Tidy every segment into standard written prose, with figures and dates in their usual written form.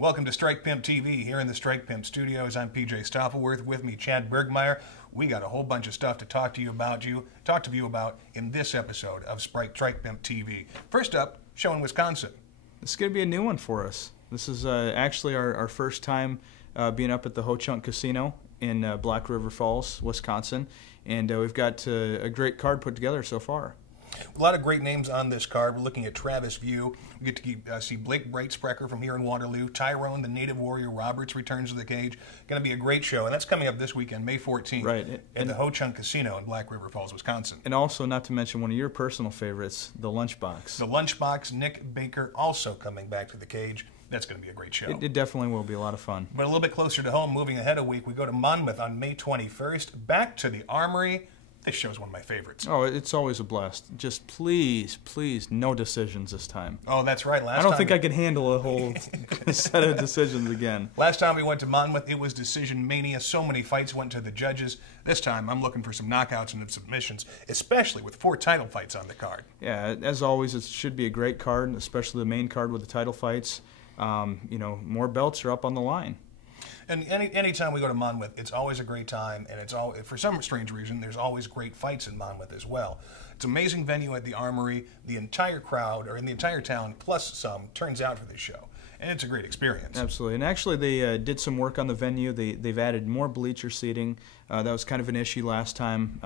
Welcome to Strike Pimp TV here in the Strike Pimp Studios. I'm PJ Stoffelsworth. With me, Chad Bergmeyer. We got a whole bunch of stuff to talk to you about in this episode of Strike Pimp TV. First up, show in Wisconsin. This is going to be a new one for us. This is actually our first time being up at the Ho-Chunk Casino in Black River Falls, Wisconsin, and we've got a great card put together so far. A lot of great names on this card. We're looking at Travis View. We get to see Blake Breitsprecher from here in Waterloo. Tyrone, the Native Warrior Roberts, returns to the cage. Going to be a great show, and that's coming up this weekend, May 14th, right, at the Ho-Chunk Casino in Black River Falls, Wisconsin. And also, not to mention one of your personal favorites, the Lunchbox. The Lunchbox, Nick Baker, also coming back to the cage. That's going to be a great show. It definitely will be a lot of fun. But a little bit closer to home, moving ahead a week, we go to Monmouth on May 21st, back to the Armory. This show's one of my favorites. Oh, it's always a blast. Just please, no decisions this time. Oh, that's right. I don't think I can handle a whole set of decisions again. Last time we went to Monmouth, it was decision mania. So many fights went to the judges. This time, I'm looking for some knockouts and submissions, especially with 4 title fights on the card. Yeah, as always, it should be a great card, especially the main card with the title fights. More belts are up on the line. And anytime we go to Monmouth, it's always a great time, and it's all, for some strange reason, there's always great fights in Monmouth as well. It's an amazing venue at the Armory. The entire crowd, or in the entire town, plus some, turns out for this show. And it's a great experience. Absolutely. And actually, they did some work on the venue. They've added more bleacher seating. That was kind of an issue last time.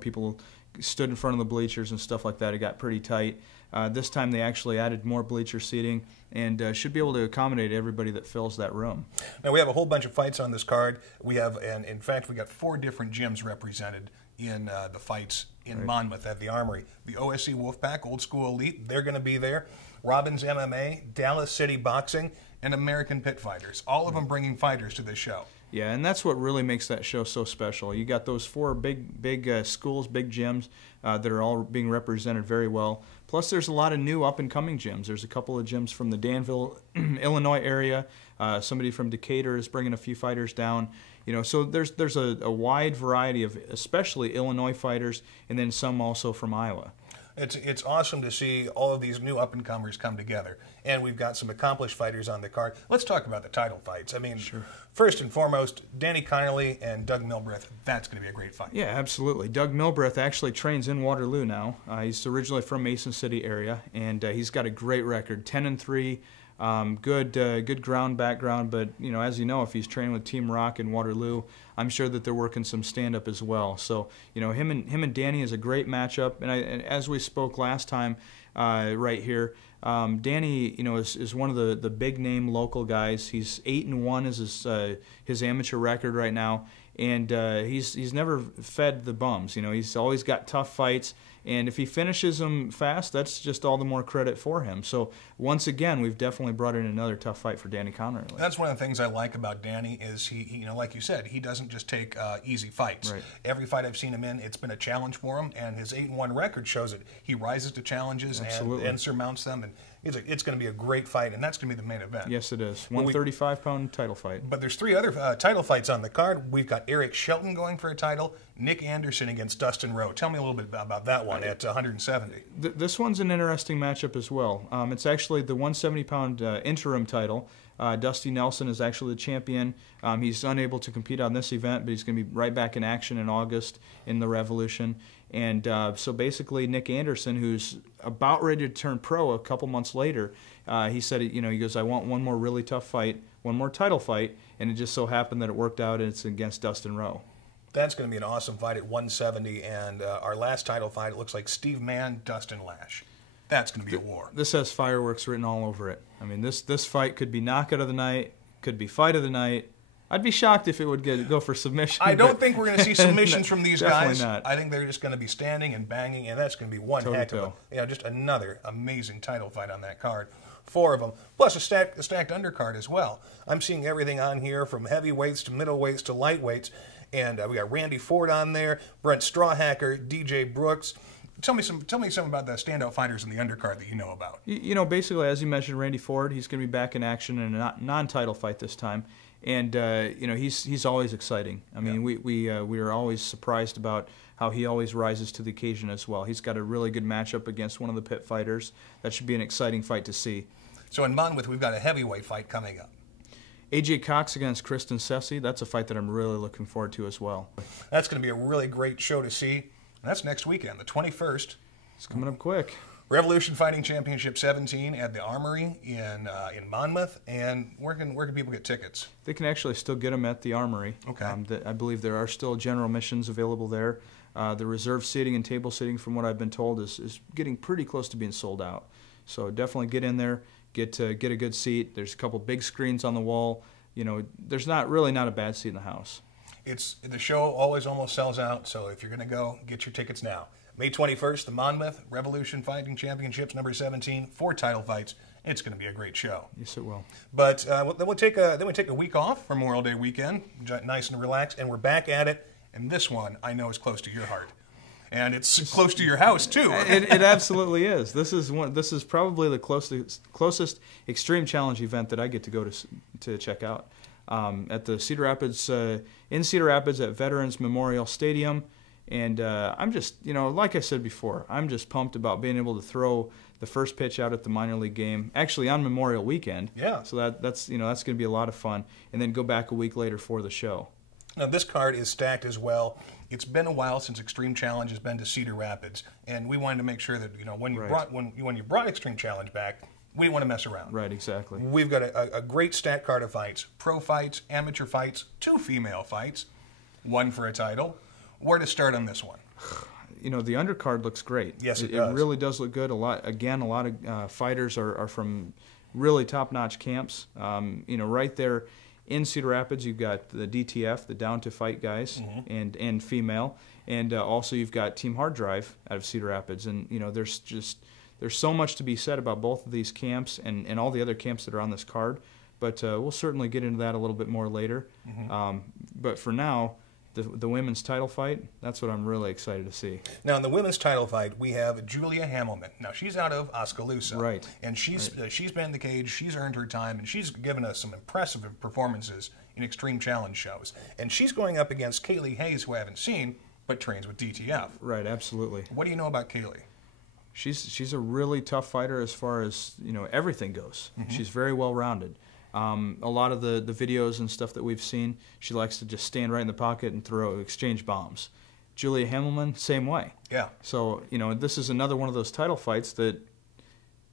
People stood in front of the bleachers and stuff like that. It got pretty tight. This time they actually added more bleacher seating and should be able to accommodate everybody that fills that room. Now, we have a whole bunch of fights on this card. And in fact, we got 4 different gyms represented in the fights in Monmouth at the Armory. The OSC Wolfpack, Old School Elite, they're going to be there. Robbins MMA, Dallas City Boxing, and American Pit Fighters. All of them bringing fighters to this show. Yeah, and that's what really makes that show so special. You got those 4 big schools, big gyms that are all being represented very well. Plus, there's a lot of new up-and-coming gyms. There's a couple of gyms from the Danville, Illinois area. Somebody from Decatur is bringing a few fighters down. So there's a wide variety of, especially Illinois fighters, and then some also from Iowa. It's awesome to see all of these new up-and-comers come together. And we've got some accomplished fighters on the card. Let's talk about the title fights. I mean, sure. First and foremost, Danny Connerly and Doug Milbreth. That's going to be a great fight. Yeah, absolutely. Doug Milbreth actually trains in Waterloo now. He's originally from Mason City area, and he's got a great record, 10-3. Good ground background, but as you know, if he's training with Team Rock in Waterloo, I'm sure that they're working some stand-up as well. So him and Danny is a great matchup. And as we spoke last time, right here, Danny is one of the big name local guys. He's 8-1 is his amateur record right now, and he's never fed the bums. He's always got tough fights. And if he finishes them fast, that's just all the more credit for him. So once again, we've definitely brought in another tough fight for Danny Connerly. That's one of the things I like about Danny is he like you said, he doesn't just take easy fights. Right. Every fight I've seen him in, it's been a challenge for him, and his 8-1 record shows it. He rises to challenges and surmounts them, and it's going to be a great fight, and that's going to be the main event. Yes, it is. 135-pound title fight. But there's 3 other title fights on the card. We've got Eric Shelton going for a title, Nick Anderson against Dustin Rowe. Tell me a little bit about that one at 170. This one's an interesting matchup as well. It's actually the 170-pound interim title. Dusty Nelson is actually the champion. He's unable to compete on this event, but he's going to be right back in action in August in the Revolution. And so basically Nick Anderson, who's about ready to turn pro a couple months later, he said, he goes, I want one more really tough fight, one more title fight, and it just so happened that it worked out, and it's against Dustin Rowe. That's going to be an awesome fight at 170, and our last title fight, it looks like Steve Mann, Dustin Lash. That's going to be a war. This has fireworks written all over it. I mean, this fight could be knockout of the night, could be fight of the night. I'd be shocked if it would go for submission. I don't think we're going to see submissions from these guys. Not. I think they're just going to be standing and banging, and that's going to be one heck of just another amazing title fight on that card. 4 of them, plus a stacked undercard as well. I'm seeing everything on here from heavyweights to middleweights to lightweights, and we got Randy Ford on there, Brent Strawhacker, DJ Brooks. Tell me something about the standout fighters in the undercard that you know about. Basically, as you mentioned, Randy Ford, he's going to be back in action in a non-title fight this time. And he's always exciting. I mean, we are always surprised about how he always rises to the occasion as well. He's got a really good matchup against one of the pit fighters. That should be an exciting fight to see. So in Monmouth, we've got a heavyweight fight coming up. AJ Cox against Kristen Sessi. That's a fight that I'm really looking forward to as well. That's going to be a really great show to see. And that's next weekend, the 21st. It's coming up quick. Revolution Fighting Championship 17 at the Armory in Monmouth. And where can people get tickets? They can actually still get them at the Armory. Okay. I believe there are still general admissions available there. The reserve seating and table seating, from what I've been told, is getting pretty close to being sold out. So definitely get in there, get a good seat. There's a couple big screens on the wall. You know, there's not a bad seat in the house. The show always almost sells out. So if you're going to go, get your tickets now. May 21st, the Monmouth Revolution Fighting Championships number 17, 4 title fights. It's going to be a great show. Yes, it will. But then we take a week off for Memorial Day weekend, nice and relaxed, and we're back at it. And this one I know is close to your heart, and it's close to your house too. It absolutely is. This is probably the closest extreme challenge event that I get to go to check out at the Cedar Rapids in Cedar Rapids at Veterans Memorial Stadium. And I'm just, like I said before, I'm just pumped about being able to throw the first pitch out at the minor league game, actually on Memorial Weekend. Yeah. So that's going to be a lot of fun, and then go back a week later for the show. Now this card is stacked as well. It's been a while since Extreme Challenge has been to Cedar Rapids, and we wanted to make sure that when you brought Extreme Challenge back, we didn't want to mess around. Right, exactly. We've got a great stacked card of fights: pro fights, amateur fights, 2 female fights, 1 for a title. Where to start on this one? The undercard looks great. Yes, it does. It really does look good. A lot of fighters are from really top-notch camps. Right there in Cedar Rapids, you've got the DTF, the Down to Fight guys, and female, and also you've got Team Hard Drive out of Cedar Rapids. And there's so much to be said about both of these camps and all the other camps that are on this card. But we'll certainly get into that a little bit more later. But for now, the women's title fight, that's what I'm really excited to see. Now, in the women's title fight, we have Julia Hamelman. Now, she's out of Oskaloosa. Right. And she's been in the cage, she's earned her time, and she's given us some impressive performances in Extreme Challenge shows. And she's going up against Kaylee Hayes, who I haven't seen, but trains with DTF. Right, absolutely. What do you know about Kaylee? She's a really tough fighter as far as, everything goes. She's very well-rounded. A lot of the videos and stuff that we've seen, she likes to just stand right in the pocket and exchange bombs. Julia Hamelman, same way. Yeah. So, this is another one of those title fights that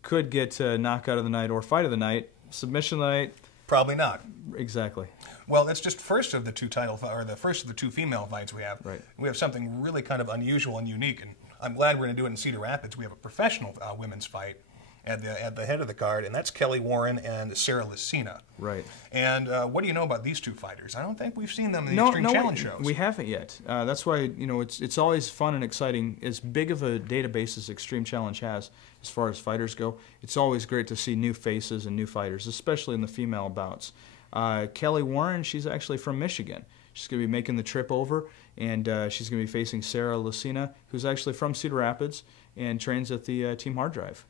could get knockout of the night or fight of the night, submission of the night. Probably not. Exactly. Well, that's just first of the 2 the first of the 2 female fights we have. Right. We have something really kind of unusual and unique, and I'm glad we're going to do it in Cedar Rapids. We have a professional women's fight at the head of the card, and that's Kelly Warren and Sarah Lucina. Right. And what do you know about these 2 fighters? I don't think we've seen them in the Extreme Challenge shows. We haven't yet. That's why it's always fun and exciting. As big of a database as Extreme Challenge has, as far as fighters go, it's always great to see new faces and new fighters, especially in the female bouts. Kelly Warren, she's actually from Michigan. She's going to be making the trip over, and she's going to be facing Sarah Lucina, who's actually from Cedar Rapids and trains at the Team Hard Drive.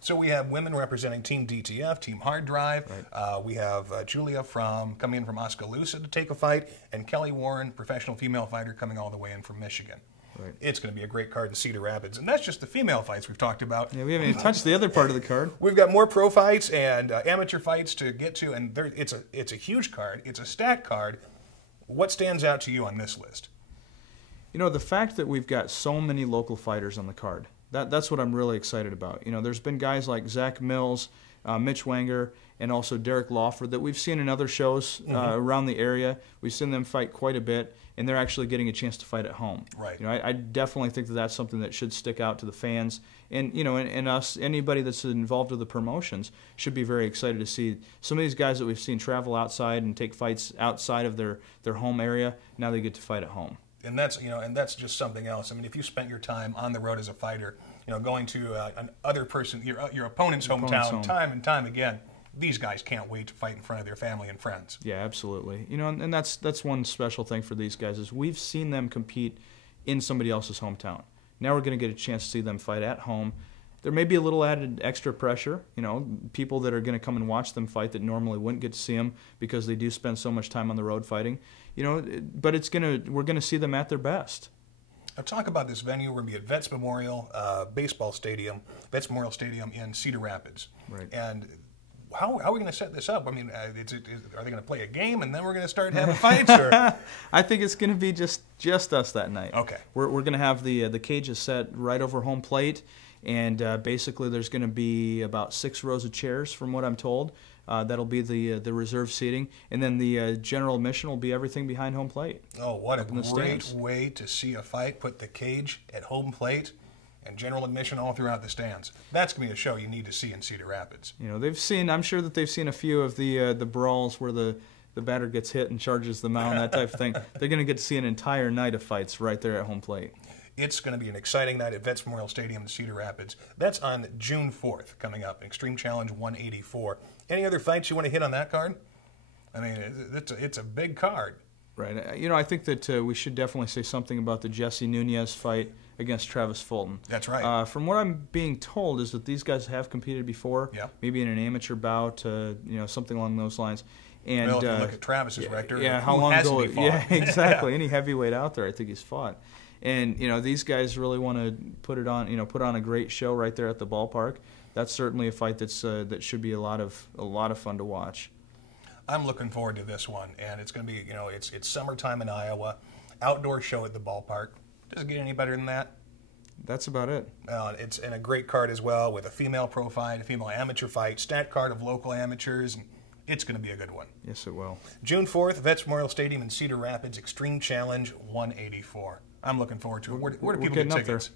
So we have women representing Team DTF, Team Hard Drive. Right. We have Julia coming in from Oskaloosa to take a fight, and Kelly Warren, professional female fighter, coming all the way in from Michigan. Right. It's going to be a great card in Cedar Rapids. And that's just the female fights we've talked about. Yeah, we haven't even touched the other part of the card. We've got more pro fights and amateur fights to get to, and it's a huge card. It's a stacked card. What stands out to you on this list? The fact that we've got so many local fighters on the card. That's what I'm really excited about. There's been guys like Zach Mills, Mitch Wanger, and also Derek Lawford that we've seen in other shows around the area. We've seen them fight quite a bit, and they're actually getting a chance to fight at home. Right. I definitely think that that's something that should stick out to the fans, and and us, anybody that's involved with the promotions should be very excited to see some of these guys that we've seen travel outside and take fights outside of their home area. Now they get to fight at home. And that's just something else. I mean, if you spent your time on the road as a fighter, going to another person, your opponent's hometown, time and time again, these guys can't wait to fight in front of their family and friends. Yeah, absolutely. And that's one special thing for these guys is we've seen them compete in somebody else's hometown. Now we're going to get a chance to see them fight at home. There may be a little added extra pressure, people that are going to come and watch them fight that normally wouldn't get to see them because they do spend so much time on the road fighting. But we're going to see them at their best. Now talk about this venue. We're going to be at Vets Memorial Stadium in Cedar Rapids. Right. And how are we going to set this up? I mean, are they going to play a game and then we're going to start having fights? Or? I think it's going to be just us that night. Okay. We're going to have the cages set right over home plate, and basically there's going to be about 6 rows of chairs, from what I'm told. That'll be the reserve seating, and then the general admission will be everything behind home plate. Oh, what a great way to see a fight! Put the cage at home plate, and general admission all throughout the stands. That's going to be a show you need to see in Cedar Rapids. You know, I'm sure that they've seen a few of the brawls where the batter gets hit and charges the mound, that type of thing. They're going to get to see an entire night of fights right there at home plate. It's going to be an exciting night at Vets Memorial Stadium in Cedar Rapids. That's on June 4th coming up, Extreme Challenge 184. Any other fights you want to hit on that card? I mean, it's a big card. Right. You know, I think that we should definitely say something about the Jesse Nunez fight against Travis Fulton. That's right. From what I'm being told is that these guys have competed before, maybe in an amateur bout, something along those lines. And well, if you look at Travis's record, how long ago? Yeah, exactly. Yeah. Any heavyweight out there, I think he's fought. And these guys really want to put on a great show right there at the ballpark. That's certainly a fight that should be a lot of fun to watch. I'm looking forward to this one, and it's going to be it's summertime in Iowa, outdoor show at the ballpark. Does it get any better than that? That's about it. It's in a great card as well, with a female pro fight, a female amateur fight, stat card of local amateurs, and it's going to be a good one. Yes, it will. June 4th, Vets Memorial Stadium in Cedar Rapids, Extreme Challenge 184. I'm looking forward to it. Where do people get tickets?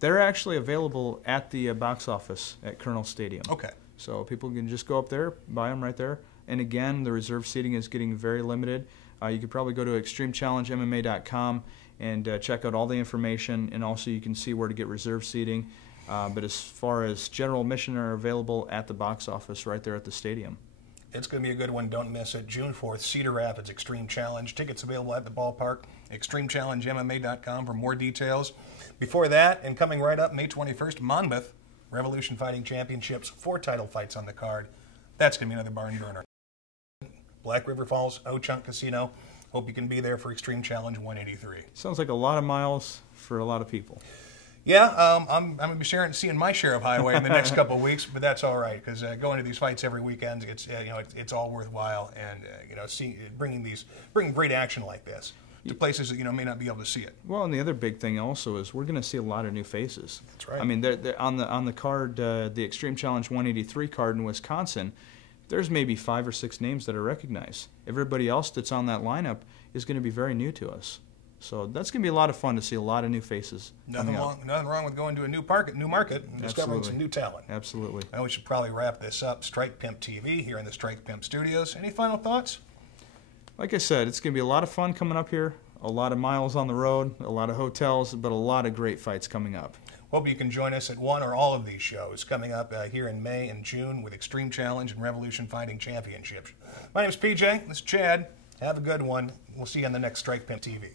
They're actually available at the box office at Colonel Stadium. Okay. So people can just go up there, buy them right there. And again, the reserve seating is getting very limited. You could probably go to extremechallengemma.com and check out all the information, and also you can see where to get reserve seating. But as far as general admission are available at the box office right there at the stadium. It's going to be a good one. Don't miss it. June 4th, Cedar Rapids Extreme Challenge. Tickets available at the ballpark. extremechallengemma.com for more details. Before that, and coming right up, May 21st, Monmouth Revolution Fighting Championships. 4 title fights on the card. That's going to be another barn burner. Black River Falls, Ho-Chunk Casino. Hope you can be there for Extreme Challenge 183. Sounds like a lot of miles for a lot of people. Yeah, I'm going to be seeing my share of highway in the next couple of weeks, but that's all right because going to these fights every weekend, it's all worthwhile, and bringing great action like this to places that may not be able to see it. Well, and the other big thing also is we're going to see a lot of new faces. That's right. I mean, they're on the card, the Extreme Challenge 183 card in Wisconsin, there's maybe 5 or 6 names that are recognized. Everybody else that's on that lineup is going to be very new to us. So that's going to be a lot of fun to see a lot of new faces. Nothing wrong with going to a new market and discovering some new talent. Absolutely. Well, we should probably wrap this up. Strike Pimp TV here in the Strike Pimp studios. Any final thoughts? Like I said, it's going to be a lot of fun coming up here. A lot of miles on the road, a lot of hotels, but a lot of great fights coming up. Hope you can join us at one or all of these shows coming up here in May and June with Extreme Challenge and Revolution Fighting Championships. My name is PJ. This is Chad. Have a good one. We'll see you on the next Strike Pimp TV.